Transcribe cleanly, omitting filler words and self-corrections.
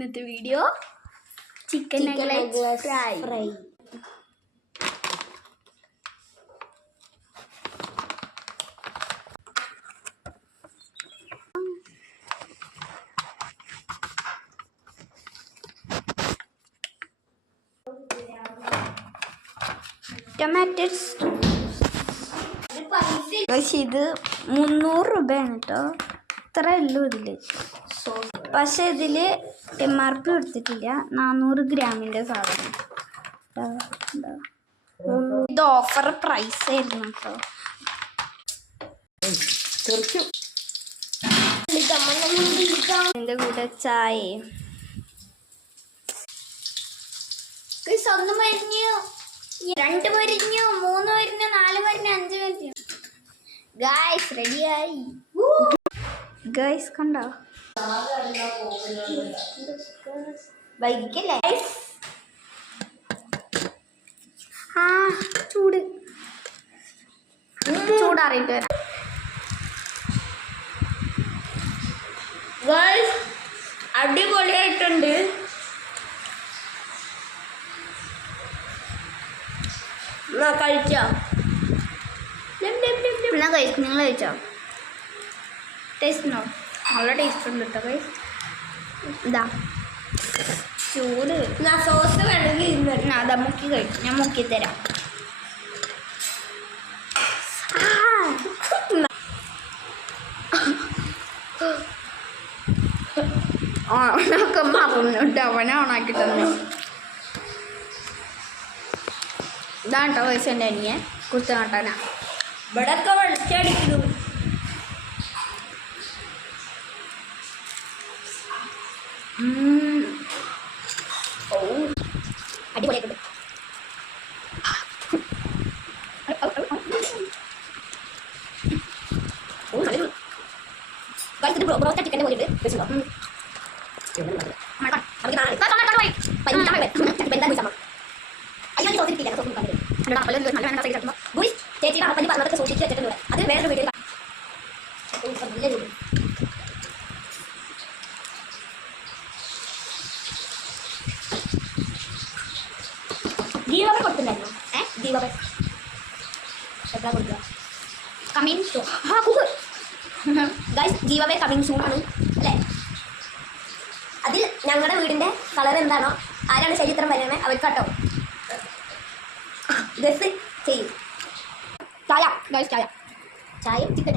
ഇന്നത്തെ video chicken fry. Tomatoes പക്ഷെ ഇത് 300 രൂപയാണ് കേട്ടോ. ഇത്ര ഉള്ളൂ ഇതിൽ. പക്ഷെ ഇതിൽ MRP കൊടുത്തിട്ടില്ല. 400 ഗ്രാമിൻ്റെ സാധനം. ഇത് ഓഫർ പ്രൈസ് ആയിരുന്നു കേട്ടോ. ഇതിൻ്റെ കൂടെ ചായ ഒന്ന് മരിഞ്ഞു, 2 മരിഞ്ഞു, 3 മരിഞ്ഞു, 4 മരിഞ്ഞു, 5 മരിഞ്ഞു. ഗായ്സ് റെഡിയായി. ഗായ്സ് കണ്ടോ വൈകിക്കല്ലേ? ആ ചൂടാറിയിട്ട് വരാം. ഗായ്സ് അടിപൊളിയായിട്ടുണ്ട്. കഴിച്ചോ? എന്നാ കഴിച്ചു? നിങ്ങൾ കഴിച്ചോ? ടേസ്റ്റ് ഉണ്ടോ? നല്ല ടേസ്റ്റ് ഉണ്ട് കേട്ടോ ഗൈസ്. ഇതാ ചൂട്. സോസ് വേണമെങ്കിൽ അതാ മുക്കി കഴിച്ചു. ഞാൻ മുക്കി തരാം. ഓണൊക്കെ മറന്നിട്ട് അവനെ ഓണാക്കി തന്നു. ഇതാണ് കേട്ടോ ഗൈസ് എൻ്റെ അനിയെ കുത്തു കാട്ടാനാ. ഇവിടെ ഒക്കെ വെളിച്ചടിക്കുന്നു. അടിപൊളിയായിട്ടുണ്ട്. ബ്രോസ്റ്റഡ് ചിക്കൻ്റെ പോലെയുണ്ട്. ചേച്ചിയുടെ ഹസ്ബൻഡ് പറഞ്ഞതൊക്കെ സൂക്ഷിച്ച് വെച്ചിട്ടുണ്ട്. അത് വേറൊരു വീഡിയോ. ഗീവർ കൊടുത്തിട്ടുണ്ടായിരുന്നു. ഗീവർ എത്ര കൊടുക്കുക? Coming soon. Guys giveaway coming soon ആണ് അല്ലേ? അതിൽ ഞങ്ങളുടെ വീടിൻ്റെ കളർ എന്താണോ, ആരാണ് ചരിത്രം പറയുന്നത് അവർക്ക് കേട്ടോ ഗസ് ചെയ്യും. ചായ ഗൈസ്, ചായ ചിക്കൻ